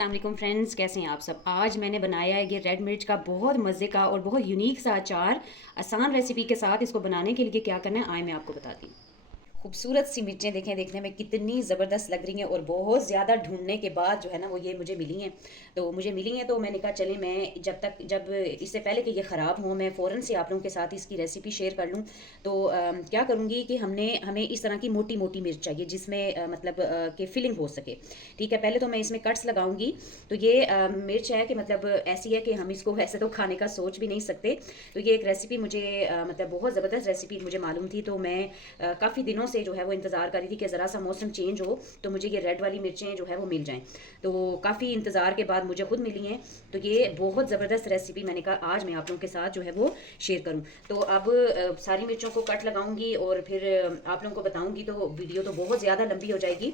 अस्सलाम फ्रेंड्स, कैसे हैं आप सब। आज मैंने बनाया है ये रेड मिर्च का बहुत मज़े का और बहुत यूनिक सा अचार। आसान रेसिपी के साथ इसको बनाने के लिए क्या करना है आए मैं आपको बताती हूँ। खूबसूरत सी मिर्चें देखें, देखने में कितनी ज़बरदस्त लग रही हैं और बहुत ज़्यादा ढूंढने के बाद जो है ना वो ये मुझे मिली हैं। तो मैंने कहा चले मैं जब इससे पहले कि ये ख़राब हो मैं फ़ौरन से आप लोगों के साथ इसकी रेसिपी शेयर कर लूँ। तो क्या करूँगी कि हमें इस तरह की मोटी मोटी मिर्च चाहिए जिसमें मतलब कि फिलिंग हो सके। ठीक है, पहले तो मैं इसमें कट्स लगाऊंगी। तो ये मिर्च है कि मतलब ऐसी है कि हम इसको वैसे तो खाने का सोच भी नहीं सकते। तो ये एक रेसिपी मुझे मतलब बहुत ज़बरदस्त रेसिपी मुझे मालूम थी। तो मैं काफ़ी दिनों से जो है वो इंतज़ार कर रही थी कि ज़रा सा मौसम चेंज हो तो मुझे ये रेड वाली मिर्चें जो है वो मिल जाएं। तो काफ़ी इंतज़ार के बाद मुझे खुद मिली हैं। तो ये बहुत ज़बरदस्त रेसिपी मैंने कहा आज मैं आप लोगों के साथ जो है वो शेयर करूँ। तो अब सारी मिर्चों को कट लगाऊंगी और फिर आप लोगों को बताऊंगी। तो वीडियो तो बहुत ज़्यादा लंबी हो जाएगी।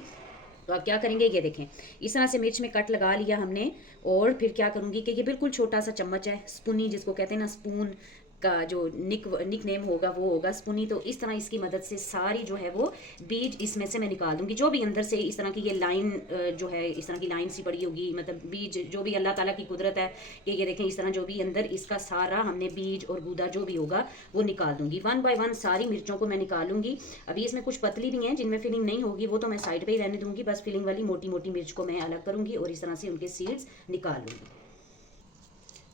तो आप क्या करेंगे, ये देखें इस तरह से मिर्च में कट लगा लिया हमने। और फिर क्या करूँगी कि ये बिल्कुल छोटा सा चम्मच है, स्पूनी जिसको कहते हैं ना, स्पून का जो निक नेम होगा वो होगा स्पूनी। तो इस तरह इसकी मदद से सारी जो है वो बीज इसमें से मैं निकाल दूंगी। जो भी अंदर से इस तरह की ये लाइन जो है इस तरह की लाइन सी पड़ी होगी, मतलब बीज जो भी अल्लाह ताला की कुदरत है कि ये देखें इस तरह जो भी अंदर इसका सारा हमने बीज और गूदा जो भी होगा वो निकाल दूंगी। वन बाय वन सारी मिर्चों को मैं निकालूंगी। अभी इसमें कुछ पतली भी हैं जिनमें फिलिंग नहीं होगी, वो तो मैं साइड पर ही रहने दूंगी। बस फिलिंग वाली मोटी मोटी मिर्च को मैं अलग करूंगी और इस तरह से उनके सीड्स निकाल लूंगी।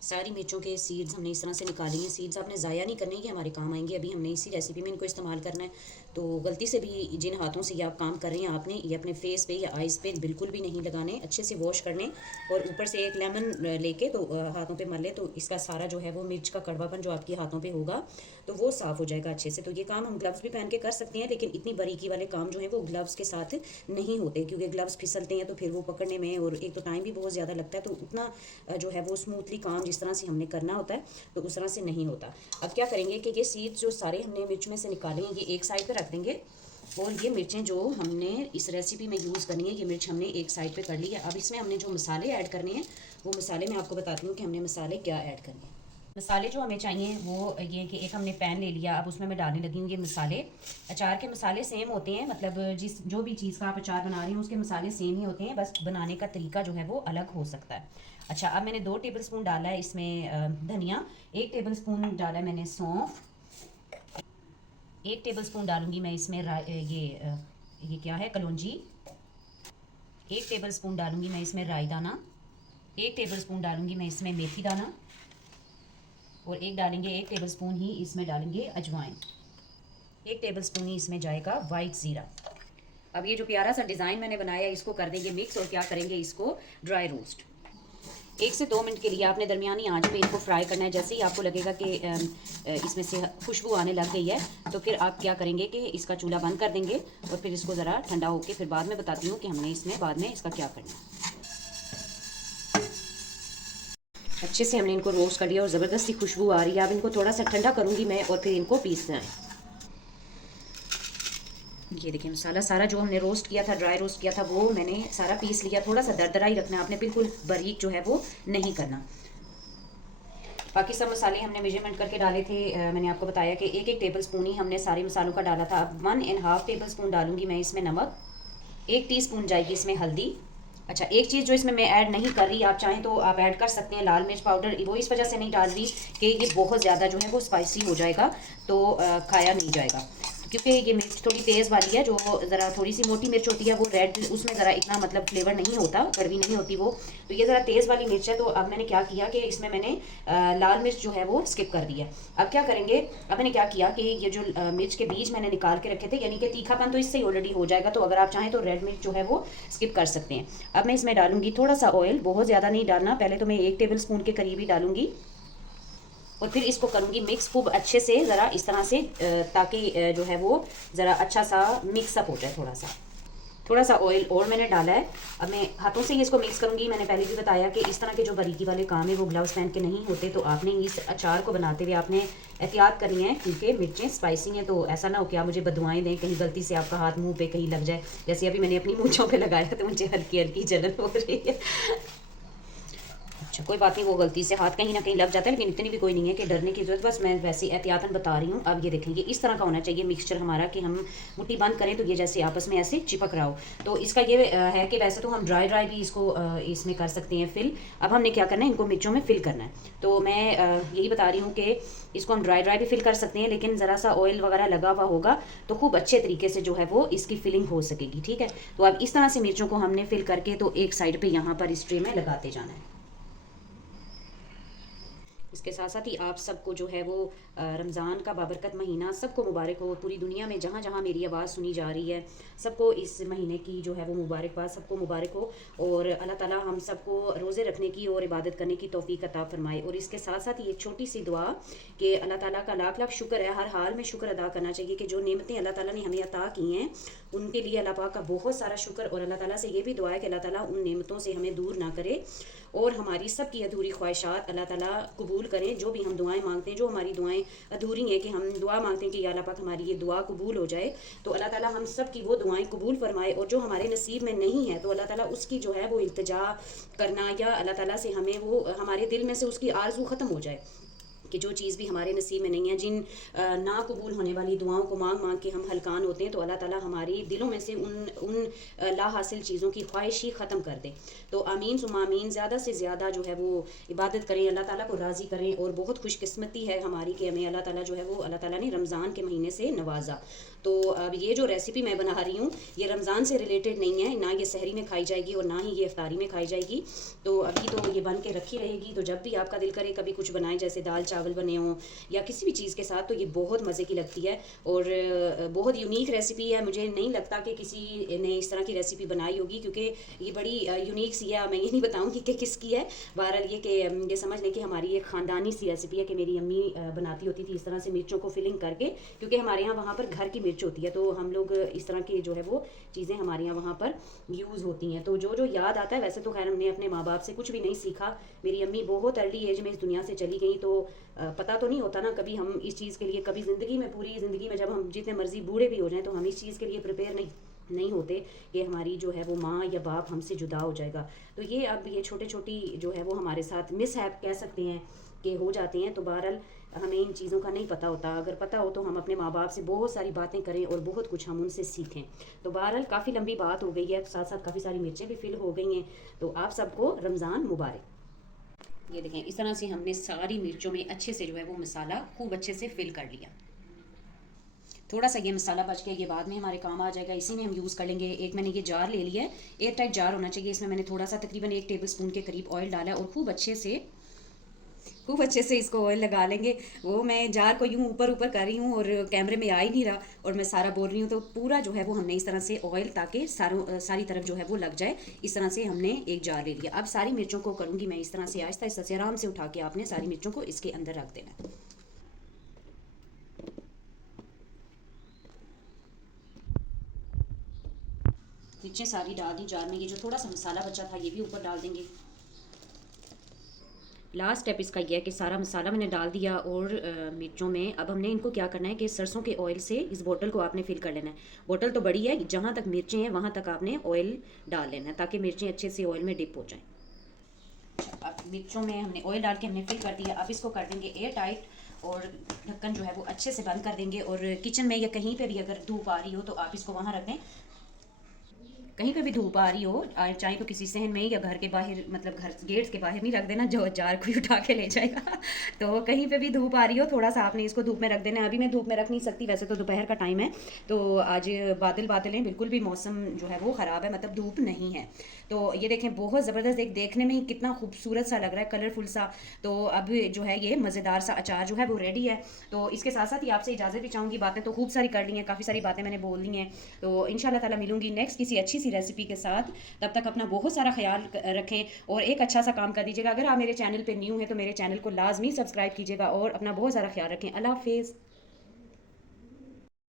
सारी मिर्चों के सीड्स हमने इस तरह से निकालेंगे। सीड्स आपने ज़ाया नहीं करने, कि हमारे काम आएंगे। अभी हमने इसी रेसिपी में इनको इस्तेमाल करना है। तो गलती से भी जिन हाथों से ये आप काम कर रहे हैं आपने ये अपने फेस पे या आइज़ पे बिल्कुल भी नहीं लगाने, अच्छे से वॉश कर लें। और ऊपर से एक लेमन लेके तो हाथों पे मल लें, तो इसका सारा जो है वो मिर्च का कड़वापन जो आपके हाथों पे होगा तो वो साफ़ हो जाएगा अच्छे से। तो ये काम हम ग्लव्स भी पहन के कर सकते हैं, लेकिन इतनी बारीकी वाले काम जो है वो ग्लव्स के साथ नहीं होते, क्योंकि ग्लव्स फिसलते हैं तो फिर वो पकड़ने में और एक तो टाइम भी बहुत ज़्यादा लगता है। तो उतना जो है वो स्मूथली काम जिस तरह से हमने करना होता है तो उस तरह से नहीं होता। अब क्या करेंगे कि ये सीड्स जो सारे हमने मिर्च में से निकाले हैं ये एक साइड पे रख देंगे। और ये मिर्चें जो हमने इस रेसिपी में यूज़ करनी है ये मिर्च हमने एक साइड पे कर ली है। अब इसमें हमने जो मसाले ऐड करने हैं वो मसाले मैं आपको बताती हूँ कि हमने मसाले क्या ऐड करने हैं। मसाले जो हमें चाहिए वो ये कि एक हमने पैन ले लिया। अब उसमें मैं डालने लगी हूँ ये मसाले। अचार के मसाले सेम होते हैं, मतलब जो भी चीज़ का आप अचार बना रही हैं उसके मसाले सेम ही होते हैं, बस बनाने का तरीका जो है वो अलग हो सकता है। अच्छा, अब मैंने 2 टेबलस्पून डाला है इसमें धनिया, 1 टेबलस्पून डाला है मैंने सौंफ, 1 टेबलस्पून डालूंगी मैं इसमें ये क्या है, कलौंजी, 1 टेबलस्पून डालूंगी मैं इसमें राई दाना, 1 टेबलस्पून डालूंगी मैं इसमें मेथी दाना और एक डालेंगे 1 टेबलस्पून ही इसमें डालेंगे अजवाइन। 1 टेबलस्पून ही इसमें जाएगा वाइट ज़ीरा। अब ये जो प्यारा सा डिज़ाइन मैंने बनाया इसको कर देंगे मिक्स और क्या करेंगे इसको ड्राई रोस्ट। 1 से 2 मिनट के लिए आपने दरमियानी आंच पे इनको फ्राई करना है। जैसे ही आपको लगेगा कि इसमें से खुशबू आने लग गई है तो फिर आप क्या करेंगे कि इसका चूल्हा बंद कर देंगे और फिर इसको ज़रा ठंडा होकर फिर बाद में बताती हूँ कि हमने इसमें बाद में इसका क्या करना है। अच्छे से हमने इनको रोस्ट कर लिया और ज़बरदस्ती खुशबू आ रही है। अब इनको थोड़ा सा ठंडा करूँगी मैं और फिर इनको पीसना है। ये देखिए मसाला सारा जो हमने रोस्ट किया था, ड्राई रोस्ट किया था, वो मैंने सारा पीस लिया। थोड़ा सा दरदरा ही रखना है आपने, बिल्कुल बारीक जो है वो नहीं करना। बाकी सब मसाले हमने मेजरमेंट करके डाले थे। मैंने आपको बताया कि 1 टेबलस्पून ही हमने सारे मसालों का डाला था। अब 1.5 टेबलस्पून डालूंगी मैं इसमें नमक, 1 टीस्पून जाएगी इसमें हल्दी। अच्छा, एक चीज़ जो इसमें मैं ऐड नहीं कर रही, आप चाहें तो आप ऐड कर सकते हैं, लाल मिर्च पाउडर। वो इस वजह से नहीं डाल रही कि ये बहुत ज़्यादा जो है वो स्पाइसी हो जाएगा तो खाया नहीं जाएगा, क्योंकि ये मिर्च थोड़ी तेज़ वाली है। जो ज़रा थोड़ी सी मोटी मिर्च होती है वो रेड, उसमें ज़रा इतना मतलब फ्लेवर नहीं होता, कड़वी नहीं होती वो। तो ये ज़रा तेज़ वाली मिर्च है। तो अब मैंने क्या किया कि इसमें मैंने लाल मिर्च जो है वो स्किप कर दी है। अब क्या करेंगे, अब मैंने क्या किया कि ये जो मिर्च के बीज मैंने निकाल के रखे थे, यानी कि तीखापन तो इससे ही ऑलरेडी हो जाएगा, तो अगर आप चाहें तो रेड मिर्च जो है वो स्किप कर सकते हैं। अब मैं इसमें डालूंगी थोड़ा सा ऑयल, बहुत ज़्यादा नहीं डालना। पहले तो मैं 1 टेबलस्पून के करीब ही डालूंगी और फिर इसको करूँगी मिक्स खूब अच्छे से, ज़रा इस तरह से, ताकि जो है वो ज़रा अच्छा सा मिक्सअप हो जाए। थोड़ा सा ऑयल और मैंने डाला है। अब मैं हाथों से ही इसको मिक्स करूँगी। मैंने पहले भी बताया कि इस तरह के जो बारीकी वाले काम है वो ग्लव्स पहन के नहीं होते। तो आपने इस अचार को बनाते हुए आपने एहतियात करनी है, क्योंकि मिर्चें स्पाइसी हैं। तो ऐसा ना हो कि आप मुझे बदुआएं दें, कहीं गलती से आपका हाथ मुंह पे कहीं लग जाए। जैसे अभी मैंने अपनी मूंछों पे लगाया तो मुझे हल्की हल्की जलन हो रही है। अच्छा कोई बात नहीं, वो गलती से हाथ कहीं ना कहीं लग जाता है, लेकिन इतनी भी कोई नहीं है कि डरने की ज़रूरत, बस मैं वैसे एहतियातन बता रही हूँ। अब ये देखेंगे इस तरह का होना चाहिए मिक्सचर हमारा कि हम मुट्ठी बंद करें तो ये जैसे आपस में ऐसे चिपक रहा हो। तो इसका ये है कि वैसे तो हम ड्राई ड्राई भी इसको इसमें कर सकते हैं फिल। अब हमने क्या करना है, इनको मिर्चों में फिल करना है। तो मैं यही बता रही हूँ कि इसको हम ड्राई ड्राई भी फिल कर सकते हैं, लेकिन ज़रा सा ऑयल वगैरह लगा हुआ होगा तो खूब अच्छे तरीके से जो है वो इसकी फिलिंग हो सकेगी। ठीक है, तो अब इस तरह से मिर्चों को हमने फिल करके तो एक साइड पे यहाँ पर इस ट्रे में लगाते जाना है। इसके साथ साथ ही आप सबको जो है वो रमज़ान का बाबरकत महीना सबको मुबारक हो। पूरी दुनिया में जहाँ जहाँ मेरी आवाज़ सुनी जा रही है सबको इस महीने की जो है वो मुबारकबाद, सबको मुबारक हो। और अल्लाह ताला हम सबको रोज़े रखने की और इबादत करने की तौफीक अता फरमाए। और इसके साथ साथ ही एक छोटी सी दुआ कि अल्लाह ताला का लाख लाख शुक्र है, हर हाल में शुक्र अदा करना चाहिए कि जो नेमतें अल्लाह ताला ने हमें अता की हैं उनके लिए अल्लाह पाक का बहुत सारा शुक्र। और अल्लाह ताला से ये भी दुआ है कि अल्लाह ताला उन नेमतों से हमें दूर ना करे और हमारी सब की अधूरी ख्वाहिशात अल्लाह ताला कबूल करें। जो भी हम दुआएं मांगते हैं, जो हमारी दुआएं अधूरी हैं कि हम दुआ मांगते हैं कि या अल्लाह पाक हमारी ये दुआ कबूल हो जाए, तो अल्लाह ताला हम सब की वो दुआएं कबूल फरमाए। और जो हमारे नसीब में नहीं है तो अल्लाह ताला उसकी जो है वो इल्तिजा करना, या अल्लाह ताला से हमें वो हमारे दिल में से उसकी आरज़ू ख़त्म हो जाए कि जो चीज़ भी हमारे नसीब में नहीं है, जिन ना कबूल होने वाली दुआओं को मांग मांग के हम हलकान होते हैं, तो अल्लाह ताला हमारी दिलों में से उन ला हासिल चीज़ों की ख्वाहिश ही ख़त्म कर दे। तो आमीन सुम्मा आमीन। ज़्यादा से ज़्यादा जो है वो इबादत करें, अल्लाह ताला को राज़ी करें। और बहुत खुशकिस्मती है हमारी कि हमें अल्लाह ताला जो है वो अल्लाह ताला ने रमज़ान के महीने से नवाजा। तो अब ये जो रेसिपी मैं बना रही हूँ ये रमज़ान से रिलेटेड नहीं है, ना ये सहरी में खाई जाएगी और ना ही ये इफ्तारी में खाई जाएगी। तो अभी तो ये बन के रखी रहेगी, तो जब भी आपका दिल करे कभी कुछ बनाए, जैसे दाल चावल बने हों या किसी भी चीज़ के साथ, तो ये बहुत मज़े की लगती है और बहुत यूनिक रेसिपी है। मुझे नहीं लगता कि किसी ने इस तरह की रेसिपी बनाई होगी, क्योंकि ये बड़ी यूनिक सी है। मैं ये नहीं बताऊँगी कि किसकी है, बहरहाल ये कि ये समझ लें कि हमारी एक ख़ानदानी सी रेसिपी है कि मेरी अम्मी बनाती होती थी इस तरह से मिर्चों को फिलिंग करके, क्योंकि हमारे यहाँ वहाँ पर घर की मिर्च होती है, तो हम लोग इस तरह की जो है वो चीज़ें हमारे यहाँ वहाँ पर यूज़ होती हैं। तो जो जो याद आता है, वैसे तो खैर हमने अपने माँ बाप से कुछ भी नहीं सीखा। मेरी अम्मी बहुत अर्ली एज में इस दुनिया से चली गई, तो पता तो नहीं होता ना कभी हम इस चीज़ के लिए, कभी ज़िंदगी में, पूरी ज़िंदगी में जब हम जितने मर्जी बूढ़े भी हो जाएं तो हम इस चीज़ के लिए प्रिपेयर नहीं होते कि हमारी जो है वो माँ या बाप हमसे जुदा हो जाएगा। तो ये अब ये छोटे छोटी जो है वो हमारे साथ मिसहैप कह सकते हैं कि हो जाते हैं। तो बहरहाल हमें इन चीज़ों का नहीं पता होता, अगर पता हो तो हम अपने माँ बाप से बहुत सारी बातें करें और बहुत कुछ हम उनसे सीखें। तो बहरहाल काफ़ी लंबी बात हो गई है, साथ साथ काफ़ी सारी मिर्चें भी फिल हो गई हैं। तो आप सबको रमज़ान मुबारक। ये देखें इस तरह से हमने सारी मिर्चों में अच्छे से जो है वो मसाला खूब अच्छे से फिल कर लिया। थोड़ा सा ये मसाला बच गया, ये बाद में हमारे काम आ जाएगा, इसी में हम यूज़ कर लेंगे। एक मैंने ये जार ले लिया है, एयर टाइट जार होना चाहिए। इसमें मैंने थोड़ा सा तकरीबन 1 टेबल स्पून के करीब ऑयल डाला है और खूब अच्छे से इसको ऑयल लगा लेंगे। वो मैं जार को यूँ ऊपर ऊपर कर रही हूँ और कैमरे में आ ही नहीं रहा और मैं सारा बोल रही हूँ, तो पूरा जो है वो हमने इस तरह से ऑयल, ताकि सारी तरफ जो है वो लग जाए, इस तरह से हमने एक जार ले लिया। अब सारी मिर्चों को करूँगी मैं इस तरह से आहिस्ता आहिस्ता से, आराम से उठा के आपने सारी मिर्चों को इसके अंदर रख देना। मिर्चें सारी डाल दी जार में। ये जो थोड़ा सा मसाला बचा था ये भी ऊपर डाल देंगे। लास्ट स्टेप इसका यह है कि सारा मसाला मैंने डाल दिया और मिर्चों में अब हमने इनको क्या करना है कि सरसों के ऑयल से इस बोतल को आपने फिल कर लेना है। बोतल तो बड़ी है, जहाँ तक मिर्चें हैं वहाँ तक आपने ऑयल डाल लेना है ताकि मिर्चें अच्छे से ऑयल में डिप हो जाएं। अब मिर्चों में हमने ऑयल डाल के हमने फिल कर दिया। अब इसको कर देंगे एयर टाइट और ढक्कन जो है वो अच्छे से बंद कर देंगे। और किचन में या कहीं पे भी अगर धूप आ रही हो तो आप इसको वहाँ रख दें। कहीं पे भी धूप आ रही हो, चाहे तो किसी सहन में या घर के बाहर, मतलब घर गेट्स के बाहर नहीं रख देना, जो जार कोई उठा के ले जाएगा। तो कहीं पे भी धूप आ रही हो थोड़ा सा आपने इसको धूप में रख देना है। अभी मैं धूप में रख नहीं सकती, वैसे तो दोपहर का टाइम है, तो आज बादल हैं, बिल्कुल भी मौसम जो है वो ख़राब है, मतलब धूप नहीं है। तो ये देखें बहुत ज़बरदस्त, देखने में ही कितना खूबसूरत सा लग रहा है, कलरफुल सा। तो अब जो है ये मज़ेदार सा अचार जो है वो रेडी है। तो इसके साथ साथ ही आपसे इजाज़त भी चाहूँगी। बातें तो खूब सारी कर ली हैं, काफ़ी सारी बातें मैंने बोल दी हैं। तो इंशाल्लाह ताला मिलूंगी नेक्स्ट किसी अच्छी सी रेसिपी के साथ। तब तक अपना बहुत सारा ख्याल रखें और एक अच्छा सा काम कर दीजिएगा, अगर आप मेरे चैनल पे न्यू हैं तो मेरे चैनल को लाजमी सब्सक्राइब कीजिएगा और अपना बहुत सारा ख्याल रखें। अल्लाह हाफिज़।